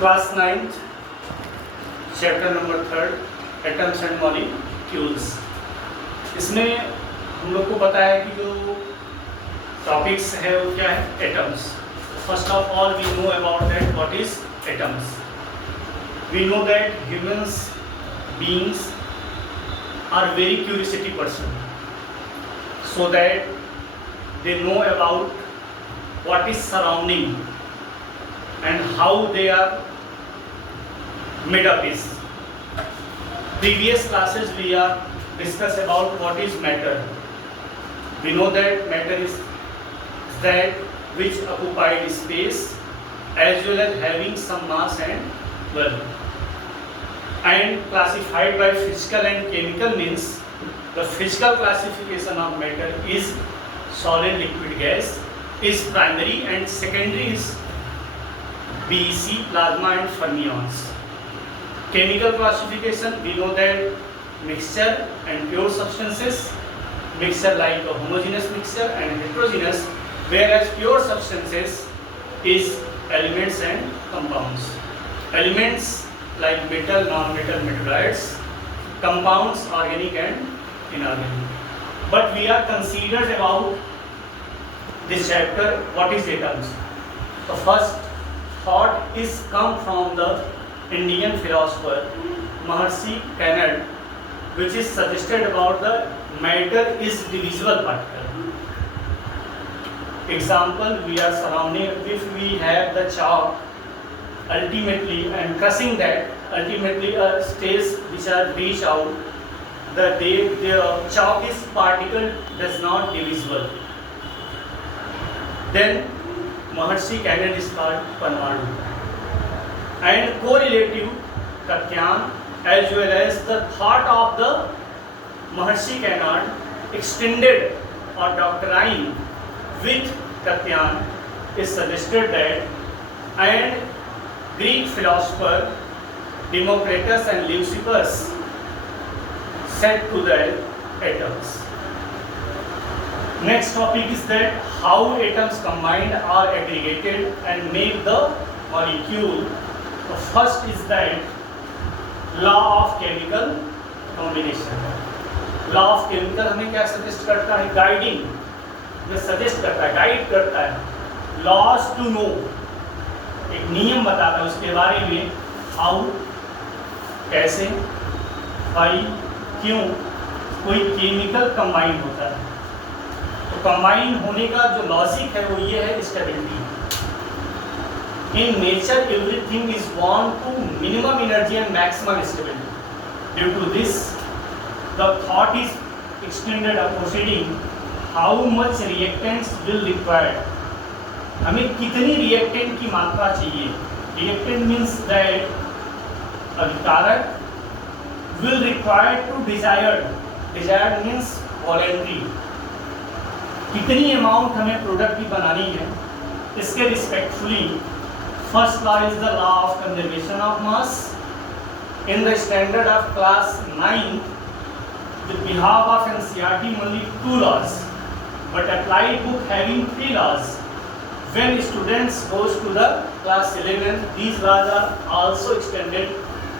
Class 9th chapter number 3 atoms and molecules. इसमें हम लोग को पता है कि जो टॉपिक्स है वो क्या है, atoms. First of all we know about that what is atoms. We know that humans beings are very curiosity person, so that they know about what is surrounding and how they are made up is. Previous classes we are discuss about what is matter. We know that matter is that which occupied space as well as having some mass and bulk, and classified by physical and chemical means. The physical classification of matter is solid, liquid, gas is primary, and secondary is BEC, plasma and fermions. Chemical classification, we know that mixture and pure substances, mixture like a homogeneous mixture and heterogeneous, whereas pure substances is elements and compounds. Elements like metal, non-metal, metalloids, compounds organic and inorganic. But we are considered about this chapter what is atoms. The first thought is come from the Indian philosopher Maharshi Kanad, which is suggested about the matter is divisible particle. Example, we are surrounding, if we have the chalk, ultimately and crushing that, ultimately a stage which are reached out, the chalk is particle does not divisible. Then Maharshi Kanad is called Parmanu, and correlative Katyan as well as the thought of the Maharshi Kanad extended or doctrine with Katyan is suggested that, and Greek philosopher Democritus and Leucippus said to the atoms. Next topic is that how atoms combined are aggregated and make the molecule. The first is that law of chemical combination. Law of chemical हमें क्या suggest करता है, guiding में suggest करता है, guide करता है। Loss to know, एक नियम बताता है उसके बारे में, हाउ कैसे, वाई क्यों कोई केमिकल कंबाइन होता है। तो कंबाइन होने का जो लॉजिक है वो ये है, stability. In nature everything is born to minimum energy and maximum stability. Due to this the thought is extended proceeding how much reactants will required, हमें कितनी रिएक्टेंट की मात्रा चाहिए। रिएक्टेंट मीन्स दैट अभिकारक will require to desired means voluntary, कितनी amount हमें product की बनानी है। इसके respectfully first law is the law of conservation of mass. In the standard of class 9 with behalf of NCERT only 2 laws, but applied book having 3 laws. When students goes to the class 11, these laws are also extended.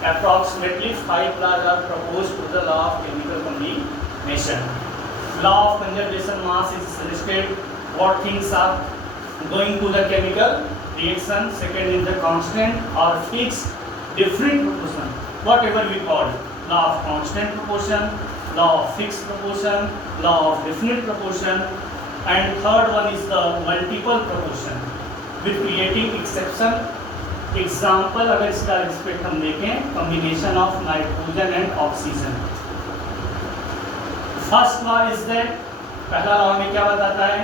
Approximately 5 laws are proposed to the law of chemical combination. Law of conservation mass is suggested what things are going to the chemical reaction. Second is the constant or fixed different proportion, whatever we call law of constant proportion, law of fixed proportion, law of definite proportion, and third one is the multiple proportion with creating exception. Example अगर इसका respect हम देखें, combination of nitrogen and oxygen. First law is that, पहला law में क्या बताता है,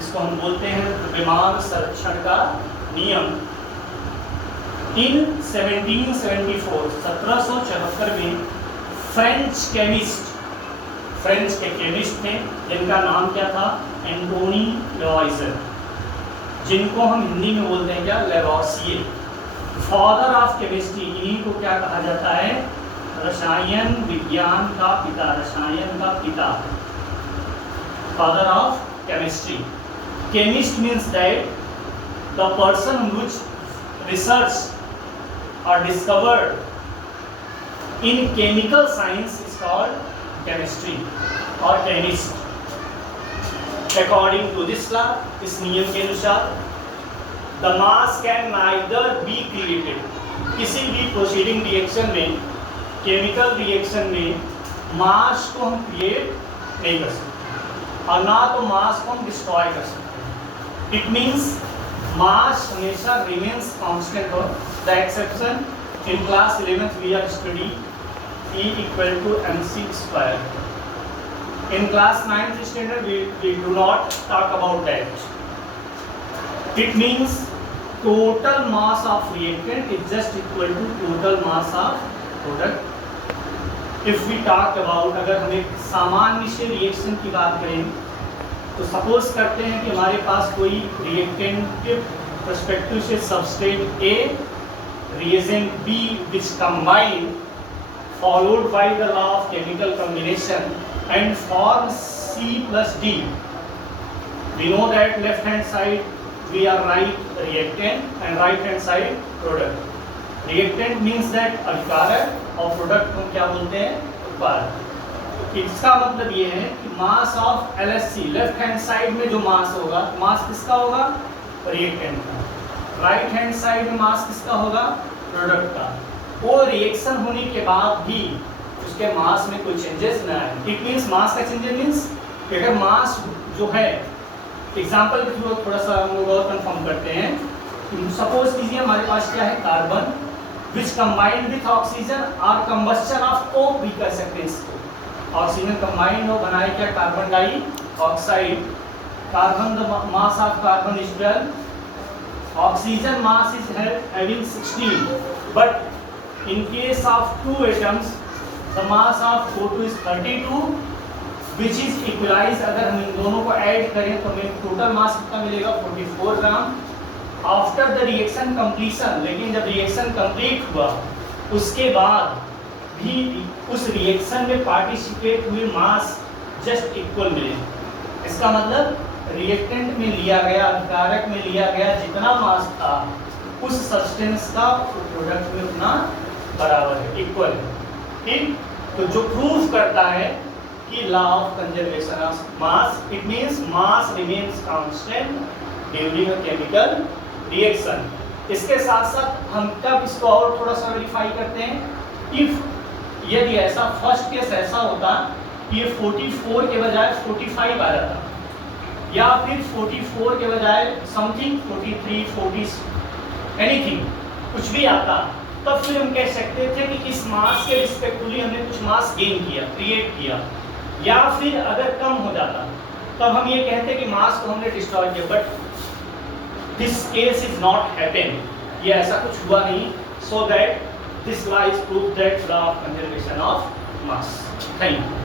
इसको हम बोलते हैं द्रव्यमान संरक्षण का नियम। इन 1774 में फ्रेंच के केमिस्ट थे जिनका नाम क्या था, एंटोनी लवॉइजर, जिनको हम हिंदी में बोलते हैं क्या, लेवॉसिये। फादर ऑफ केमिस्ट्री, इन्हीं को क्या कहा जाता है, रसायन विज्ञान का पिता, रसायन का पिता, father of chemistry. Chemist means that the person which research are discovered in chemical science is called chemistry or chemist. According to this law, इस नियम के अनुसार the mass can neither be created, किसी भी प्रोसीडिंग रिएक्शन में, chemical reaction में मास को हम क्रिएट नहीं कर सकते और ना तो मास को हम डिस्ट्रॉय कर सकते। इट मीन्स मास हमेशा रिमेन्स कांस्टेंट हो। The exception in class 11th we are study E equal to mc square. In class 9th standard we do not talk about that. It means total mass of reactant is just equal to total mass of product. If we talk about, अगर हम एक सामान्य से reaction की बात करें तो suppose करते हैं कि हमारे पास कोई रिएक्टेंट के पर्सपेक्टिव से substrate A reagent B which combine followed by the law of chemical combination and form C plus D. We know that left hand side we are write reactant and right hand side product. Reactant means that अभिकारक और product को क्या बोलते हैं, उत्पादक। इसका मतलब ये है कि mass of LHC left hand side में जो मास होगा, मास किसका होगा, रिएक्टेंट का। राइट हैंड साइड में मास किसका होगा, प्रोडक्ट का। वो रिएक्शन होने के बाद भी उसके मास में कोई चेंजेस ना आए। इट मीन्स मास का चेंजेस मीन्स अगर मास जो है, एग्जांपल के थ्रू थोड़ा सा हम लोग और कंफर्म करते हैं। सपोज कीजिए हमारे पास क्या है, carbon which combined with oxygen और कंबस्चन ऑफ कोक भी कर सकते हैं इसको। ऑक्सीजन कंबाइंड हो, बनाए क्या, carbon dioxide. Carbon the mass of carbon is 12, oxygen mass is having 16, but in case of two atoms the mass of O2 is 32 which is equalized। अगर हम इन दोनों को ऐड करें तो हमें टोटल मास कितना मिलेगा, 44 ग्राम। आफ्टर द रिएक्शन कंप्लीशन, लेकिन जब रिएक्शन कंप्लीट हुआ उसके बाद भी उस रिएक्शन में पार्टिसिपेट हुए मास जस्ट इक्वल मिले। इसका मतलब रिएक्टेंट में लिया गया, कारक में लिया गया जितना मास था उस सब्सटेंस का प्रोडक्ट में उतना बराबर है, इक्वल है। ठीक, तो जो प्रूफ करता है कि law of conservation of mass, it means mass remains constant during a chemical reaction. इसके साथ साथ हम कब इसको और थोड़ा सा वेरीफाई करते हैं, इफ यदि ऐसा फर्स्ट केस ऐसा होता कि ये 44 के बजाय 45 आ जाता, या फिर 44 के बजाय समथिंग 43, 40 एनीथिंग कुछ भी आता, तब फिर हम कह सकते थे कि इस मास के रिस्पेक्टिवली हमने कुछ मास गेन किया, क्रिएट किया। या फिर अगर कम हो जाता तब हम ये कहते कि मास को हमने डिस्ट्रॉय किया। But this case is not happen, ये ऐसा कुछ हुआ नहीं। So that this law is prove that law of conservation of mass. Thank you.